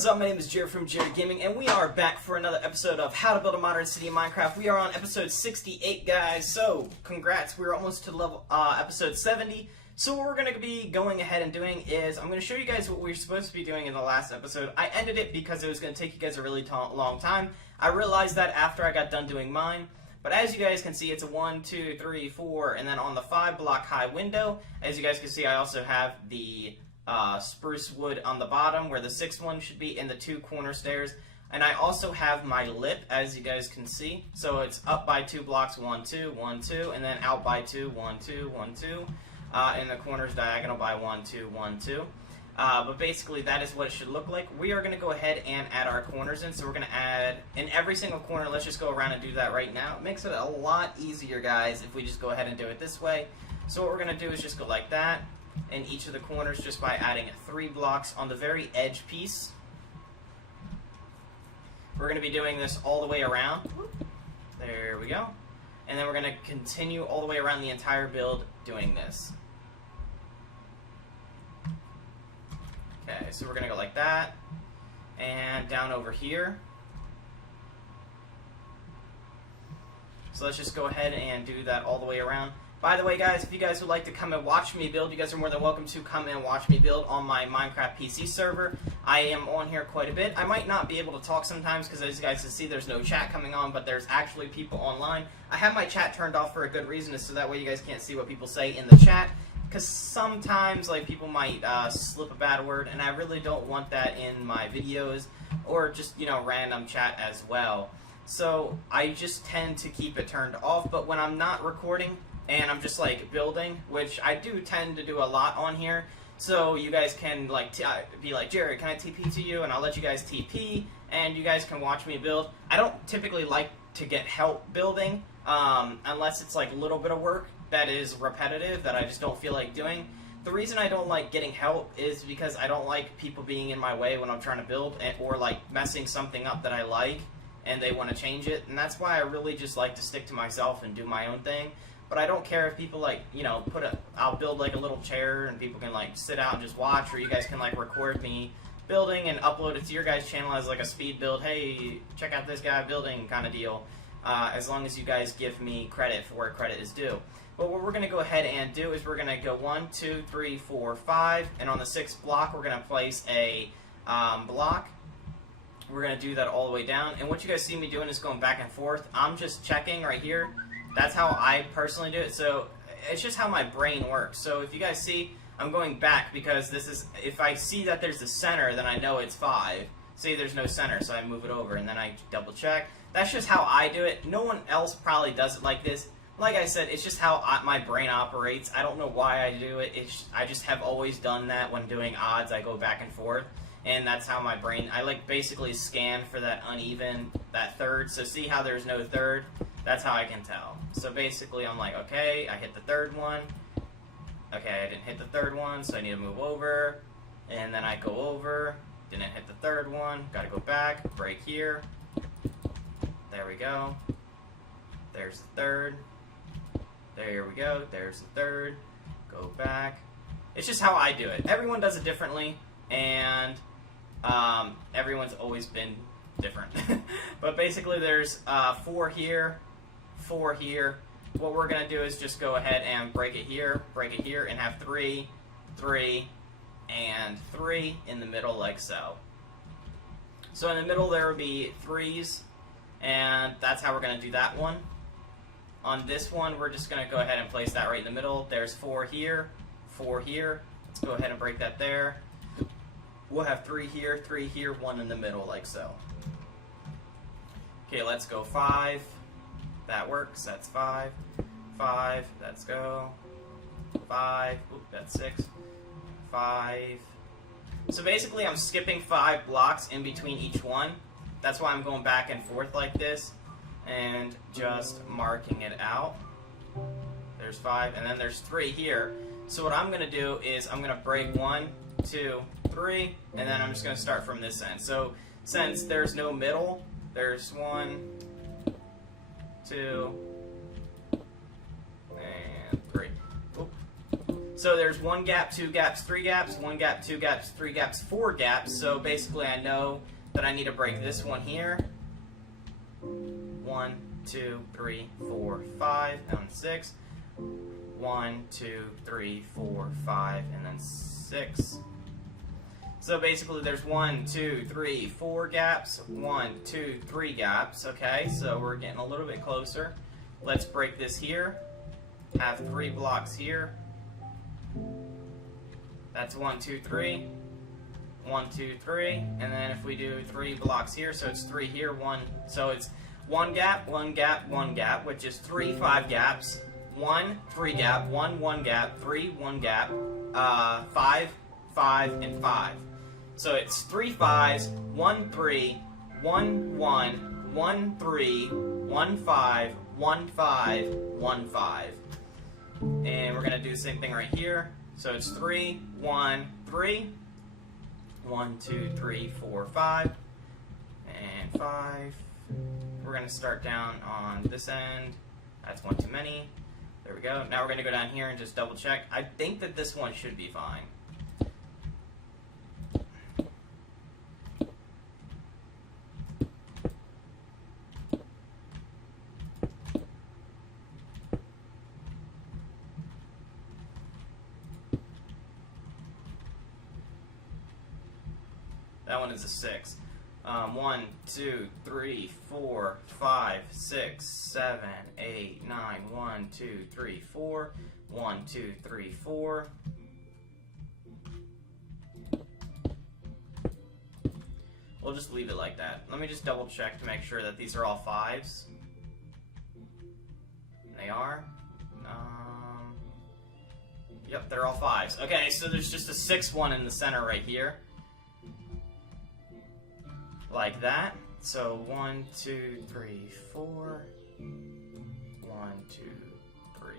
What is up? My name is Jared from Jared Gaming, and we are back for another episode of How to Build a Modern City in Minecraft. We are on episode 68, guys, so congrats. We're almost to level episode 70. So what we're going to be going ahead and doing is, I'm going to show you guys what we were supposed to be doing in the last episode. I ended it because it was going to take you guys a really long time. I realized that after I got done doing mine. But as you guys can see, it's a 1, 2, 3, 4, and then on the 5 block high window, as you guys can see, I also have the spruce wood on the bottom where the 6th one should be, in the 2 corner stairs. And I also have my lip, as you guys can see. So it's up by 2 blocks, 1, 2, 1, 2, and then out by 2, 1, 2, 1, 2. And the corners diagonal by 1, 2, 1, 2. But basically that is what it should look like. We are going to go ahead and add our corners in. So we're going to add in every single corner. Let's just go around and do that right now. It makes it a lot easier, guys, if we just go ahead and do it this way. So what we're going to do is just go like that in each of the corners, just by adding 3 blocks on the very edge piece. We're going to be doing this all the way around. There we go. And then we're going to continue all the way around the entire build doing this. Okay, so we're going to go like that, and down over here. So let's just go ahead and do that all the way around. By the way, guys, if you guys would like to come and watch me build, you guys are more than welcome to come and watch me build on my Minecraft PC server. I am on here quite a bit. I might not be able to talk sometimes because, as you guys can see, there's no chat coming on, but there's actually people online. I have my chat turned off for a good reason, so that way you guys can't see what people say in the chat. Because sometimes, like, people might slip a bad word, and I really don't want that in my videos, or just, you know, random chat as well. So I just tend to keep it turned off. But when I'm not recording and I'm just like building, which I do tend to do a lot on here, so you guys can like be like, Jared, can I TP to you? And I'll let you guys TP, and you guys can watch me build. I don't typically like to get help building unless it's like a little bit of work that is repetitive that I just don't feel like doing. The reason I don't like getting help is because I don't like people being in my way when I'm trying to build, or like messing something up that I like and they want to change it. And that's why I really just like to stick to myself and do my own thing. But I don't care if people, like, you know, I'll build like a little chair and people can like sit out and just watch, or you guys can like record me building and upload it to your guys' channel as like a speed build. Hey, check out this guy building kind of deal. As long as you guys give me credit for where credit is due. But what we're going to go ahead and do is we're going to go 1, 2, 3, 4, 5, and on the 6th block we're going to place a block. We're going to do that all the way down, and what you guys see me doing is going back and forth. I'm just checking right here. That's how I personally do it, so it's just how my brain works. So if you guys see, I'm going back because this is, if I see that there's the center, then I know it's 5. See, there's no center, so I move it over, and then I double check. That's just how I do it. No one else probably does it like this. Like I said, it's just how my brain operates. I don't know why I do it. I just have always done that when doing odds. I go back and forth, and that's how my brain, I like basically scan for that uneven, that third. So see how there's no third? That's how I can tell. So basically I'm like, okay, I hit the 3rd one. Okay, I didn't hit the 3rd one, so I need to move over. And then I go over, didn't hit the 3rd one, gotta go back, break here. There we go. There's the 3rd. There we go. There's the 3rd. Go back. It's just how I do it. Everyone does it differently, and everyone's always been different. But basically there's 4 here, 4 here. What we're going to do is just go ahead and break it here, and have 3, 3, and 3 in the middle like so. So in the middle there will be 3s, and that's how we're going to do that one. On this one, we're just going to go ahead and place that right in the middle. There's 4 here, 4 here. Let's go ahead and break that there. We'll have 3 here, 3 here, 1 in the middle, like so. Okay, let's go 5. That works. That's 5. 5. Let's go. 5. Oop, that's 6. 5. So basically, I'm skipping 5 blocks in between each one. That's why I'm going back and forth like this, and just marking it out. There's 5, and then there's 3 here. So what I'm going to do is I'm going to break 1, 2, 3, and then I'm just going to start from this end. So since there's no middle, there's 1, 2, and 3. Oop. So there's 1 gap, 2 gaps, 3 gaps, 1 gap, 2 gaps, 3 gaps, 4 gaps. So basically I know that I need to break this one here. 1, 2, 3, 4, 5, and then 6. 1, 2, 3, 4, 5, and then 6. So basically there's 1, 2, 3, 4 gaps, 1, 2, 3 gaps, okay? So we're getting a little bit closer. Let's break this here. Have 3 blocks here. That's 1, 2, 3. 1, 2, 3. And then if we do 3 blocks here, so it's 3 here, 1. So it's 1 gap, 1 gap, 1 gap, which is 3 5 gaps. 1 3 gap, 1 1 gap, 3 1 gap, 5 5, and 5. So it's 3 5s, 1 3, 1 1, 1 3, 1 5, 1 5, 1 5. And we're going to do the same thing right here. So it's 3 1 3, 1 2 3 4 5, and 5. We're going to start down on this end. That's 1 too many. There we go. Now we're going to go down here and just double check. I think that this one should be fine. That one is a 6. 1, 2, 3, 4, 5, 6, 7, 8, 9. 1, 2, 3, 4. 1, 2, 3, 4. We'll just leave it like that. Let me just double check to make sure that these are all 5s. They are. Yep, they're all 5s. Okay, so there's just a 6th one in the center right here. Like that. So 1, 2, 3, 4. 1, 2, 3,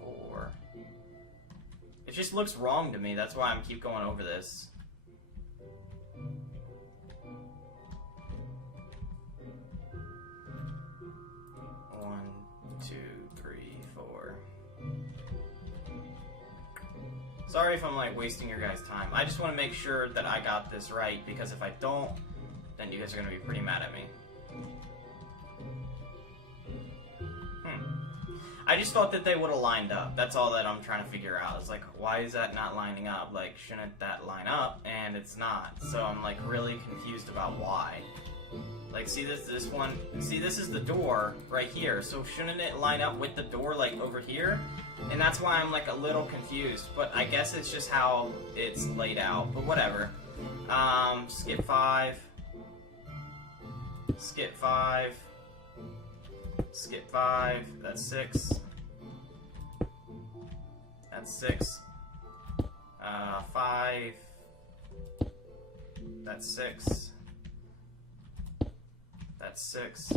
4. It just looks wrong to me. That's why I'm keep going over this. One, 2, 3, 4. Sorry if I'm like wasting your guys' time. I just want to make sure that I got this right, because if I don't, then you guys are going to be pretty mad at me. I just thought that they would have lined up. That's all that I'm trying to figure out. It's like, why is that not lining up? Like, shouldn't that line up? And it's not. So I'm like really confused about why. Like, see this one? See, this is the door right here. So shouldn't it line up with the door like over here? And that's why I'm like a little confused. But I guess it's just how it's laid out. But whatever. Skip 5. Skip 5. Skip 5. That's 6. That's 6. 5. That's 6. That's 6.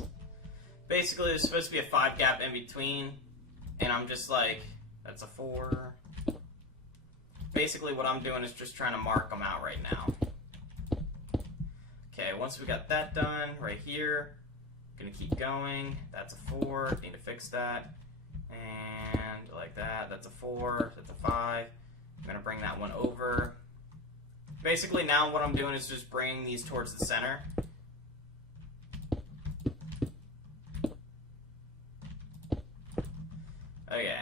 Basically, there's supposed to be a 5 gap in between, and I'm just like, that's a 4. Basically, what I'm doing is just trying to mark them out right now. Okay, once we got that done, right here, gonna keep going. That's a 4. Need to fix that. And like that. That's a 4. That's a 5. I'm gonna bring that one over. Basically, now what I'm doing is just bringing these towards the center. Okay.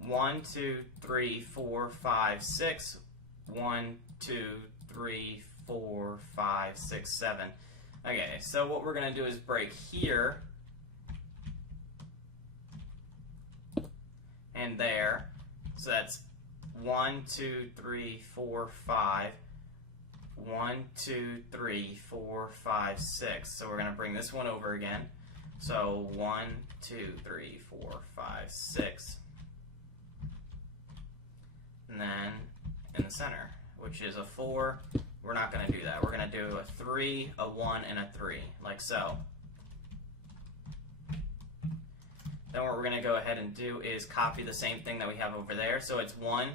1, 2, 3, 4, 5, 6. 1, 2, 3, 4, 5, 6, 7. Okay, so what we're going to do is break here and there. So that's 1, 2, 3, 4, 5. 1, 2, 3, 4, 5, 6. So we're going to bring this one over again. So 1, 2, 3, 4, 5, 6. And then in the center, which is a 4. We're not going to do that. We're going to do a 3, a 1, and a 3, like so. Then what we're going to go ahead and do is copy the same thing that we have over there. So it's 1.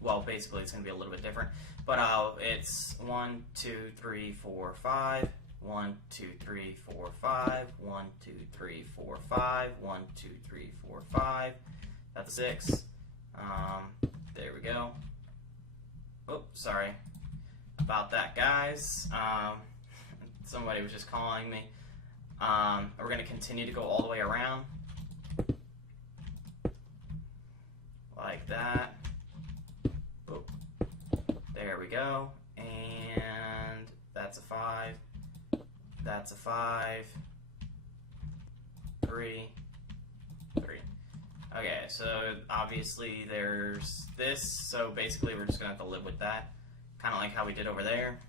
Well, basically it's going to be a little bit different. But it's 1, 2, 3, 4, 5. 1, 2, 3, 4, 5. 1, 2, 3, 4, 5. 1, 2, 3, 4, 5. That's 6. There we go. Oh, sorry about that, guys. Somebody was just calling me. We're going to continue to go all the way around. Like that. Oh, there we go. And that's a 5. That's a 5. 3. 3. Okay, so obviously there's this, so basically we're just going to have to live with that. Kind of like how we did over there.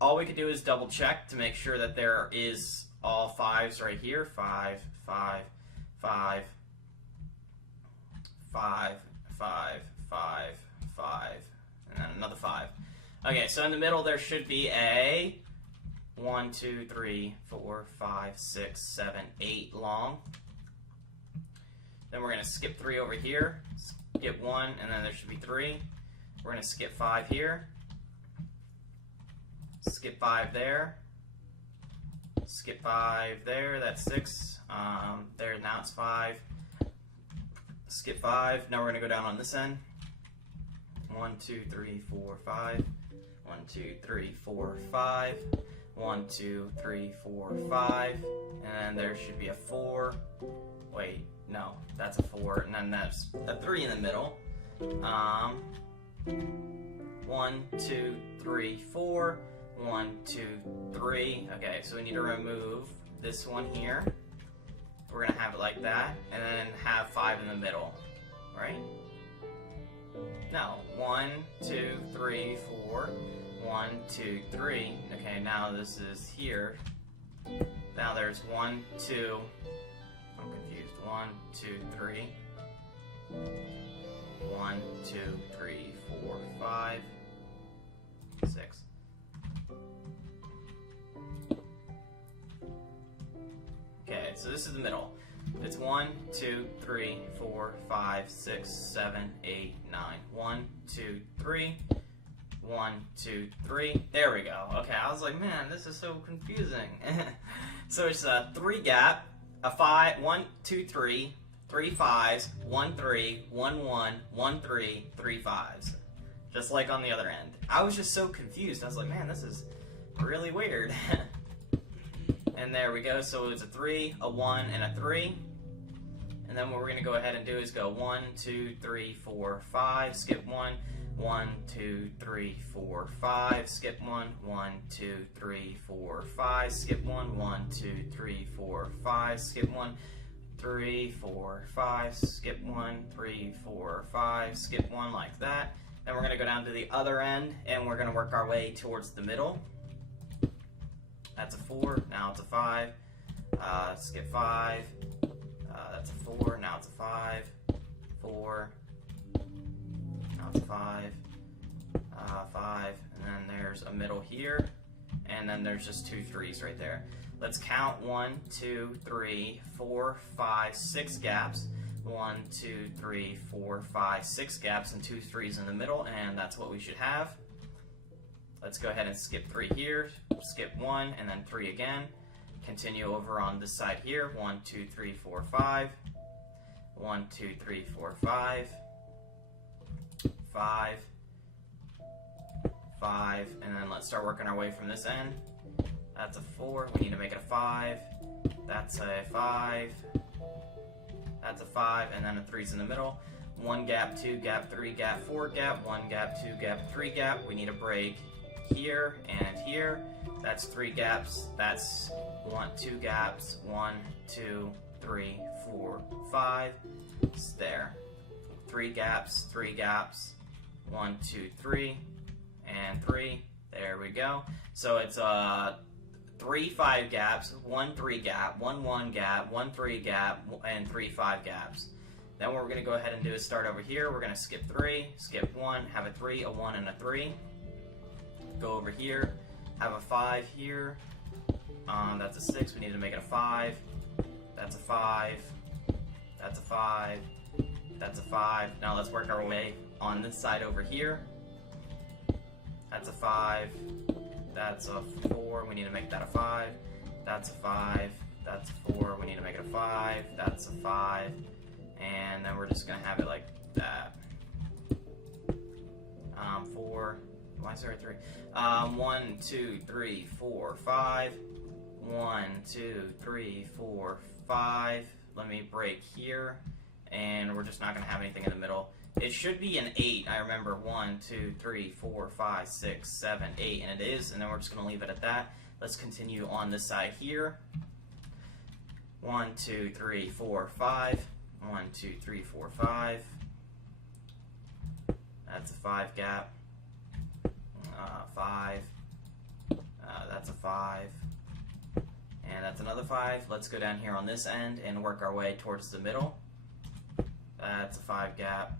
All we can do is double check to make sure that there is all 5s right here. 5, 5, 5, 5, 5, 5, 5, and then another 5. Okay, so in the middle there should be a 1, 2, 3, 4, 5, 6, 7, 8 long. Then we're going to skip 3 over here, skip 1, and then there should be 3. We're going to skip 5 here, skip 5 there, skip 5 there, that's 6. There, now it's 5. Skip 5. Now we're going to go down on this end. 1, 2, 3, 4, 5. 1, 2, 3, 4, 5. 1, 2, 3, 4, 5. And then there should be a 4. Wait, no, that's a 4. And then that's a 3 in the middle. 1, 2, 3, 4. 1, 2, 3. Okay, so we need to remove this one here. We're going to have it like that, and then have 5 in the middle, right? No, 1, 2, 3, 4, 1, 2, 3. Okay, now this is here. Now there's 1, 2, I'm confused. 1, 2, 3. 1, 2, 3, 4, 5, 6. Okay, so this is the middle. It's 1, 2, 3, 4, 5, 6, 7, 8, 9. 1, 2, 3. 1, 2, 3. There we go. Okay, I was like, man, this is so confusing. So it's a 3 gap, a 5, 1, 2, 3, 3 5s, 1, 3, 1, 1, 1, 3, 3 5s. Just like on the other end. I was just so confused. I was like, man, this is really weird. And there we go. So it's a 3, a 1, and a 3. And then what we're going to go ahead and do is go 1, 2, 3, 4, 5, skip 1, 1, 2, 3, 4, 5, skip 1, 1, 2, 3, 4, 5, skip 1, 1, 2, 3, 4, 5, skip 1, 3, 4, 5, skip 1, 3, 4, 5, skip 1, like that. Then we're going to go down to the other end, and we're going to work our way towards the middle. That's a 4, now it's a 5, skip 5, that's a 4, now it's a 5, 4, now it's a 5, 5, and then there's a middle here, and then there's just 2 3s right there. Let's count 1, 2, 3, 4, 5, 6 gaps, 1, 2, 3, 4, 5, 6 gaps, and 2 3s in the middle, and that's what we should have. Let's go ahead and skip 3 here, skip 1, and then 3 again. Continue over on this side here. 1, 2, 3, 4, 5. 1, 2, 3, 4, 5. 5. 5. And then let's start working our way from this end. That's a 4. We need to make it a 5. That's a 5. That's a 5. And then a 3's in the middle. 1 gap, 2 gap, 3 gap, 4 gap. 1 gap, 2 gap, 3 gap. We need a break here and here. That's 3 gaps. That's 1, 2 gaps. 1, 2, 3, 4, 5. It's there. 3 gaps, 3 gaps. 1, 2, 3, and 3. There we go. So it's 3 5 gaps, 1 3 gap, 1 1 gap, 1 3 gap, and 3 5 gaps. Then what we're going to go ahead and do is start over here. We're going to skip 3, skip 1, have a 3, a 1, and a 3. Go over here, have a 5 here. That's a 6. We need to make it a 5. That's a 5. That's a 5. That's a 5. Now let's work our way on this side over here. That's a 5. That's a 4. We need to make that a 5. That's a 5. That's a 4. We need to make it a 5. That's a 5. And then we're just going to have it like that. Why is there a 3? 1, 2, 3, 4, 5. 1, 2, 3, 4, 5. Let me break here, and we're just not going to have anything in the middle. It should be an 8. I remember 1, 2, 3, 4, 5, 6, 7, 8, and it is, and then we're just going to leave it at that. Let's continue on this side here. 1, 2, 3, 4, 5. 1, 2, 3, 4, 5. That's a 5 gap. 5. That's a 5. And that's another 5. Let's go down here on this end and work our way towards the middle. That's a 5 gap.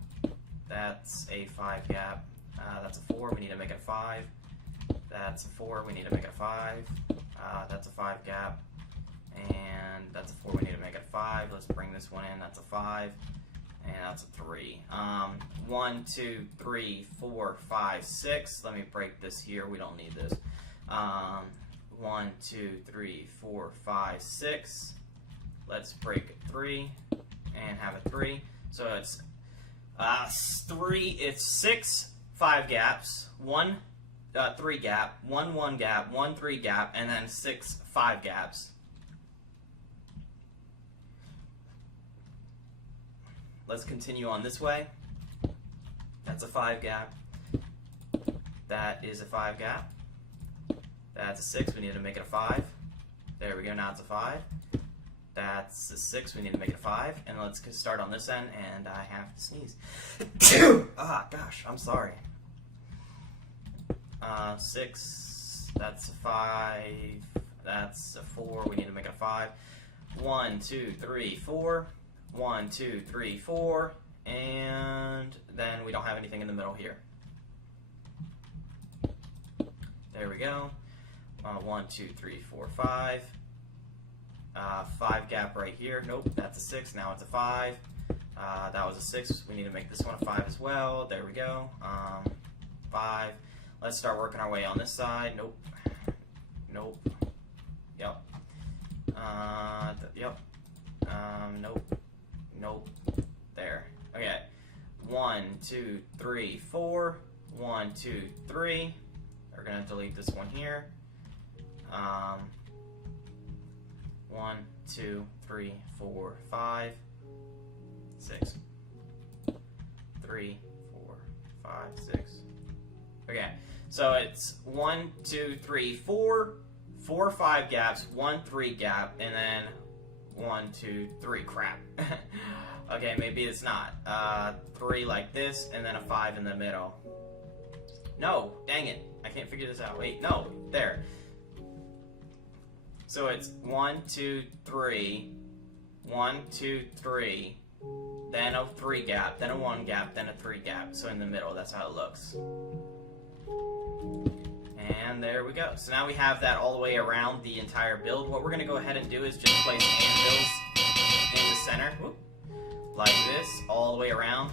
That's a 5 gap. That's a 4. We need to make it a 5. That's a 4. We need to make it a 5. That's a 5 gap. And that's a 4. We need to make it a 5. Let's bring this one in. That's a 5. And that's a 3. 1, 2, 3, 4, 5, 6. Let me break this here. We don't need this. 1, 2, 3, 4, 5, 6. Let's break 3 and have a 3. So it's 3. It's 6 5 gaps, 1 3 gap, 1 1 gap, 1 3 gap, and then 6 5 gaps. Let's continue on this way. That's a 5 gap. That is a 5 gap. That's a 6. We need to make it a 5. There we go. Now it's a 5. That's a 6. We need to make it a 5. And let's start on this end. And I have to sneeze. Ah, gosh. I'm sorry. 6. That's a 5. That's a 4. We need to make it a 5. 1, 2, 3, 4. 1, 2, 3, 4. And then we don't have anything in the middle here. There we go. 1, 2, 3, 4, 5. 5 gap right here. Nope, that's a 6. Now it's a 5. That was a 6. We need to make this one a 5 as well. There we go. 5. Let's start working our way on this side. Nope. Nope. Yep. Yep. Nope. Nope. There. Okay. 1, 2, 3, 4. 1, 2, 3. We're gonna delete this one here. 1, 2, 3, 4, 5, 6. 3, 4, 5, 6. Okay, so it's 1, 2, 3, 4, 4, 5 gaps, 1, 3 gap, and then 1, 2, 3. Crap. Okay, maybe it's not. 3 like this, and then a 5 in the middle. No, dang it. I can't figure this out. Wait, no, there. So it's 1, 2, 3, 1, 2, 3, then a 3 gap, then a 1 gap, then a 3 gap. So in the middle, that's how it looks. And there we go. So now we have that all the way around the entire build. What we're going to go ahead and do is just place anvils in the center, whoop, like this, all the way around.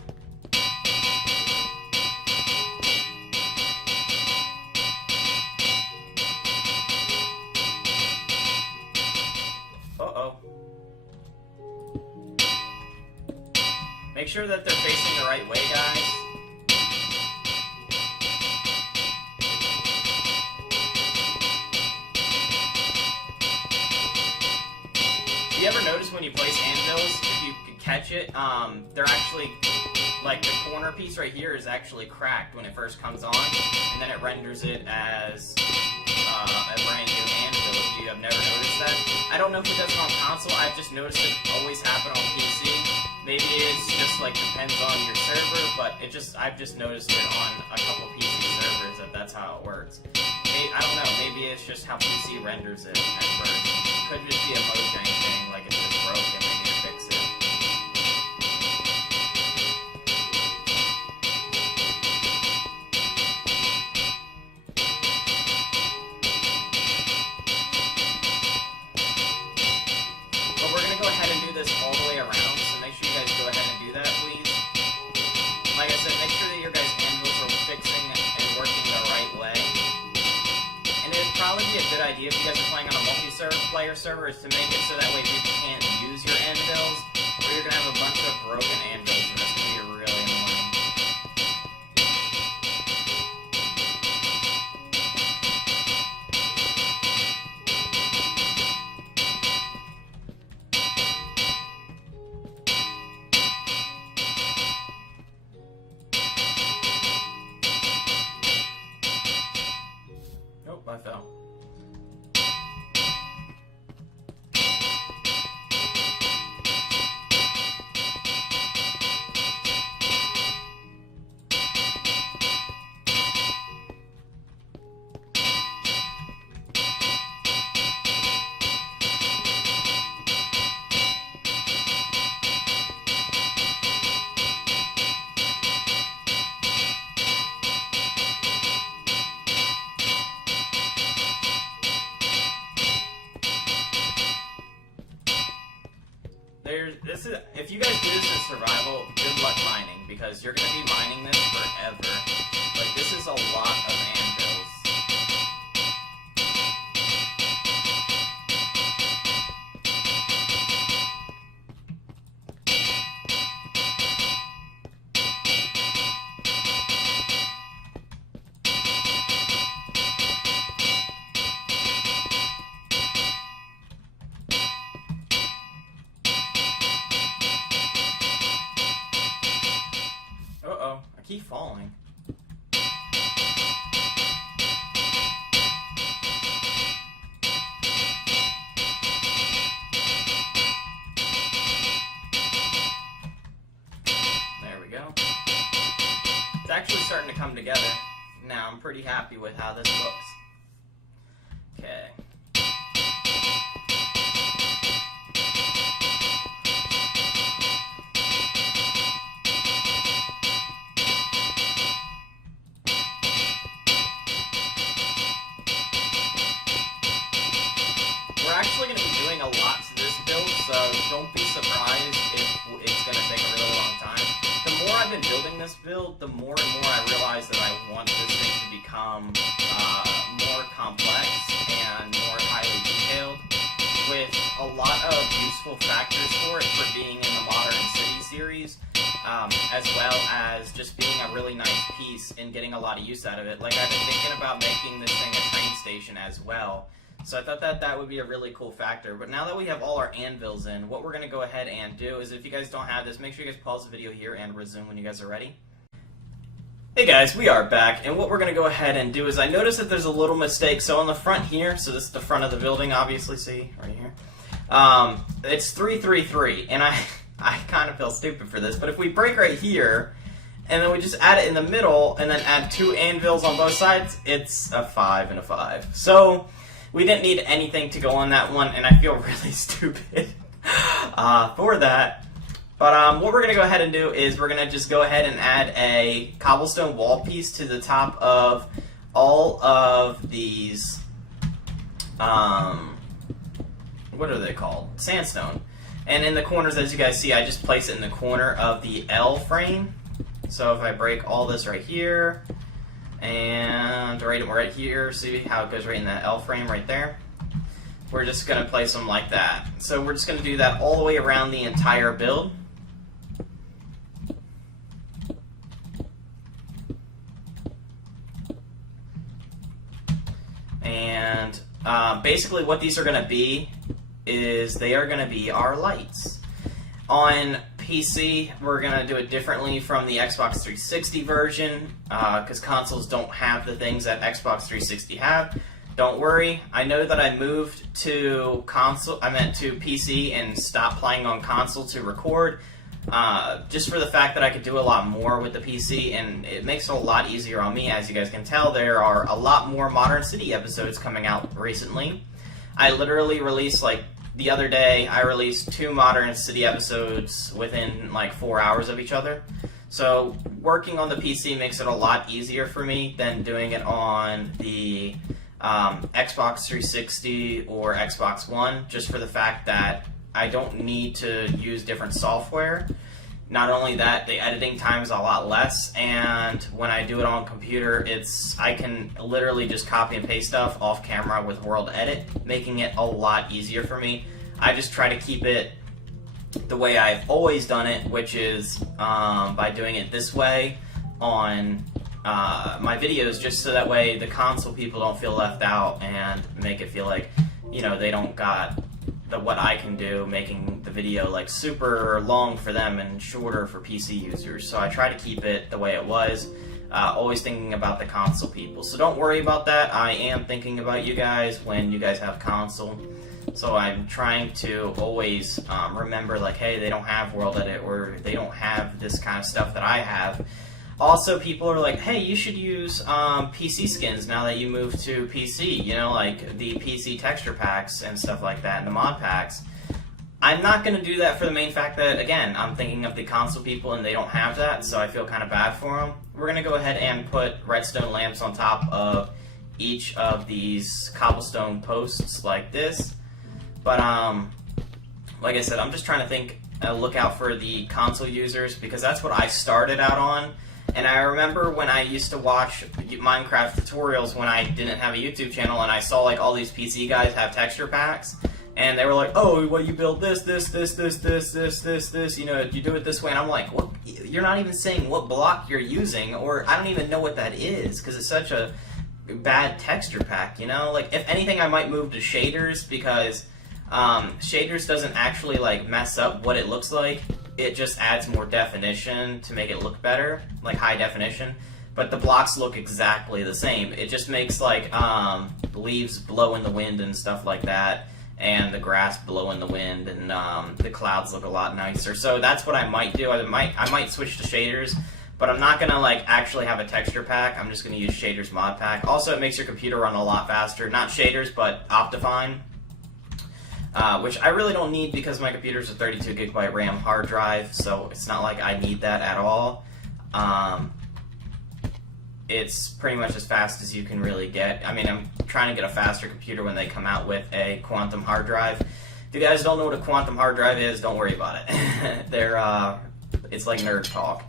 Make sure that they're facing the right way, guys. Do you ever notice when you place anvils, if you could catch it, they're actually, like the corner piece right here is actually cracked when it first comes on, and then it renders it as a brand new anvil. If you have never noticed that. I don't know if it does it on console, I've just noticed it always happen on PC. Maybe it's just like depends on your server, but I've just noticed it on a couple PC servers that's how it works. I don't know, maybe it's just how PC renders it at first. Could just be a Mojang thing, like it's just broke and they need to fix it. But we're gonna go ahead and do this all the way around. Make sure you guys go ahead and do that, please. Like I said, make sure that your guys' anvils are fixing and working the right way. And it would probably be a good idea if you guys are playing on a multi-player server is to make it so that way people can't use your anvils, or you're going to have a bunch of broken anvils, and that's going to be really annoying. if you guys do this in survival, good luck mining, because you're gonna be mining this forever. Like, this is a lot of anvils. Uh-oh, I keep falling. There we go. It's actually starting to come together. Now I'm pretty happy with how this looks. Okay. We're actually going to be doing a lot to this build, so don't be surprised if it's going to take a really long time. The more I've been building this build, the more and more I realize that I want this thing to become more complex and more highly detailed, with a lot of useful factors for it for being in the Modern City series, as well as just being a really nice piece and getting a lot of use out of it. Like, I've been thinking about making this thing a train station as well. So I thought that that would be a really cool factor. But now that we have all our anvils in, what we're going to go ahead and do is, if you guys don't have this, make sure you guys pause the video here and resume when you guys are ready. Hey guys, we are back, and what we're going to go ahead and do is, I noticed that there's a little mistake. So on the front here, so this is the front of the building, obviously, see, right here. It's 333, and I kind of feel stupid for this, but if we break right here, and then we just add it in the middle, and then add 2 anvils on both sides, it's a 5 and a 5. So we didn't need anything to go on that one, and I feel really stupid for that. But what we're going to go ahead and do is we're going to just go ahead and add a cobblestone wall piece to the top of all of these, what are they called? Sandstone. And in the corners, as you guys see, I just place it in the corner of the L frame. So if I break all this right here, and right here, see how it goes right in that L frame right there? We're just going to place them like that. So we're just going to do that all the way around the entire build. And basically what these are going to be is they are going to be our lights. On PC, we're going to do it differently from the Xbox 360 version, because consoles don't have the things that Xbox 360 have. Don't worry, I know that I moved to PC and stopped playing on console to record, just for the fact that I could do a lot more with the PC, and it makes it a lot easier on me. As you guys can tell, there are a lot more Modern City episodes coming out recently. I literally released, like, the other day, I released 2 Modern City episodes within like 4 hours of each other. So working on the PC makes it a lot easier for me than doing it on the Xbox 360 or Xbox One, just for the fact that I don't need to use different software. Not only that, the editing time is a lot less, and when I do it on computer, I can literally just copy and paste stuff off camera with World Edit, making it a lot easier for me. I just try to keep it the way I've always done it, which is by doing it this way on my videos, just so that way the console people don't feel left out and make it feel like, you know, they don't got what I can do, making the video like super long for them and shorter for PC users. So I try to keep it the way it was, always thinking about the console people. So don't worry about that. I am thinking about you guys when you guys have console. So I'm trying to always remember, like, hey, they don't have World Edit, or they don't have this kind of stuff that I have. Also, people are like, hey, you should use PC skins now that you moved to PC, you know, like the PC texture packs and stuff like that, and the mod packs. I'm not going to do that for the main fact that, again, I'm thinking of the console people and they don't have that, so I feel kind of bad for them. We're going to go ahead and put redstone lamps on top of each of these cobblestone posts like this. But, like I said, I'm just trying to think look out for the console users, because that's what I started out on. And I remember when I used to watch Minecraft tutorials when I didn't have a YouTube channel, and I saw like all these PC guys have texture packs, and they were like, "Oh, well, you build this, you know, you do it this way." And I'm like, "What? You're not even saying what block you're using, or I don't even know what that is, because it's such a bad texture pack, you know? Like, if anything, I might move to shaders, because shaders doesn't actually like mess up what it looks like. It just adds more definition to make it look better, like high definition. But the blocks look exactly the same. It just makes like leaves blow in the wind and stuff like that, and the grass blow in the wind, and the clouds look a lot nicer. So that's what I might do. I might switch to shaders, but I'm not gonna like actually have a texture pack. I'm just gonna use shaders mod pack. Also, it makes your computer run a lot faster. Not shaders, but Optifine. Which I really don't need, because my computer's a 32 gigabyte RAM hard drive, so it's not like I need that at all. It's pretty much as fast as you can really get. I mean, I'm trying to get a faster computer when they come out with a quantum hard drive. If you guys don't know what a quantum hard drive is, don't worry about it. It's like nerd talk.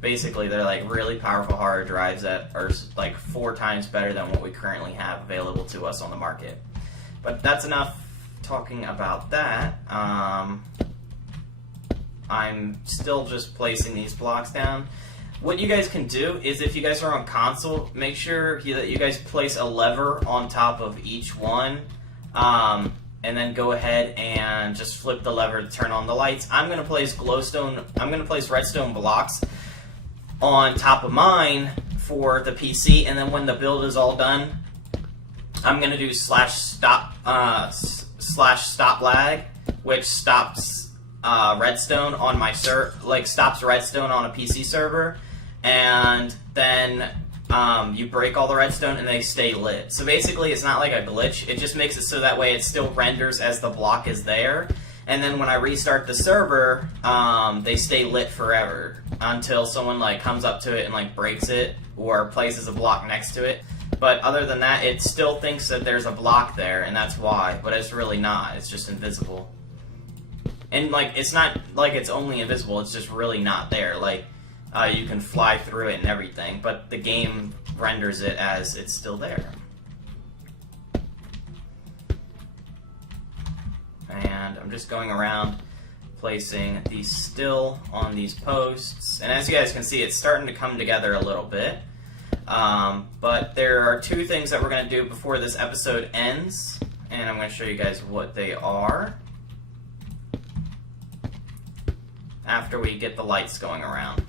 Basically, they're like really powerful hard drives that are like 4 times better than what we currently have available to us on the market. But that's enough talking about that. I'm still just placing these blocks down. What you guys can do is, if you guys are on console, make sure that you guys place a lever on top of each one, and then go ahead and just flip the lever to turn on the lights. I'm gonna place redstone blocks on top of mine for the PC, and then when the build is all done, I'm gonna do /stop lag, which stops redstone on my stops redstone on a PC server, and then you break all the redstone and they stay lit. So basically, it's not like a glitch. It just makes it so that way it still renders as the block is there, and then when I restart the server, they stay lit forever until someone like comes up to it and like breaks it or places a block next to it. But other than that, it still thinks that there's a block there, and that's why. But it's really not. It's just invisible. And, like, it's not like it's only invisible. It's just really not there. Like, you can fly through it and everything, but the game renders it as it's still there. And I'm just going around placing these still on these posts. And as you guys can see, it's starting to come together a little bit. But there are 2 things that we're going to do before this episode ends, and I'm going to show you guys what they are after we get the lights going around.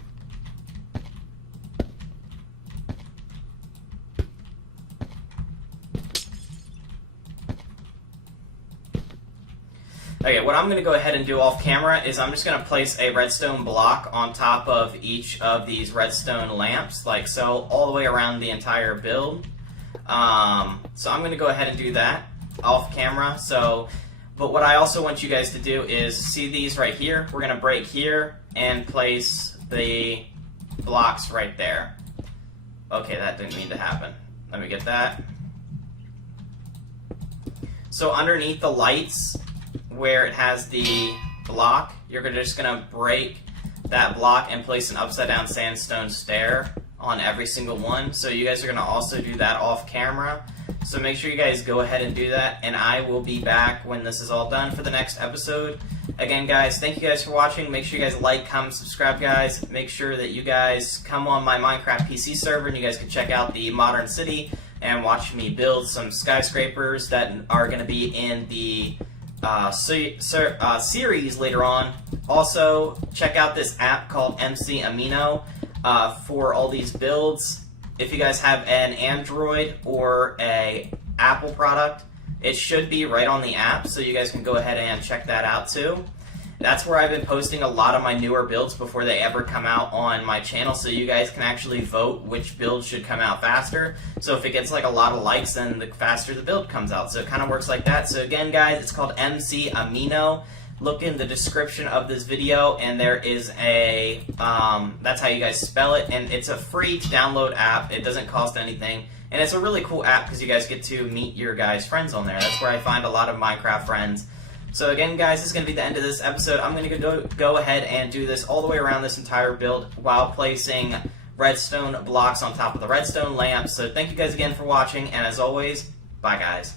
Okay, what I'm going to go ahead and do off camera is I'm just going to place a redstone block on top of each of these redstone lamps, like so, all the way around the entire build. So I'm going to go ahead and do that off camera. But what I also want you guys to do is see these right here. We're going to break here and place the blocks right there. Okay, that didn't mean to happen. Let me get that. So underneath the lights, where it has the block, you're just going to break that block and place an upside down sandstone stair on every single one. So you guys are going to also do that off camera. So make sure you guys go ahead and do that, and I will be back when this is all done for the next episode. Again, guys, thank you guys for watching. Make sure you guys like, comment, subscribe, guys. Make sure that you guys come on my Minecraft PC server, and you guys can check out the Modern City and watch me build some skyscrapers that are going to be in the series later on. Also, check out this app called MC Amino for all these builds. If you guys have an Android or a Apple product, it should be right on the app, so you guys can go ahead and check that out too. That's where I've been posting a lot of my newer builds before they ever come out on my channel, so you guys can actually vote which build should come out faster. So if it gets like a lot of likes, then the faster the build comes out. So it kind of works like that. So again, guys, it's called MC Amino. Look in the description of this video, and there is a, that's how you guys spell it, and it's a free to download app. It doesn't cost anything, and it's a really cool app because you guys get to meet your guys' friends on there. That's where I find a lot of Minecraft friends. So again, guys, this is going to be the end of this episode. I'm going to go ahead and do this all the way around this entire build while placing redstone blocks on top of the redstone lamp. So thank you guys again for watching, and as always, bye guys.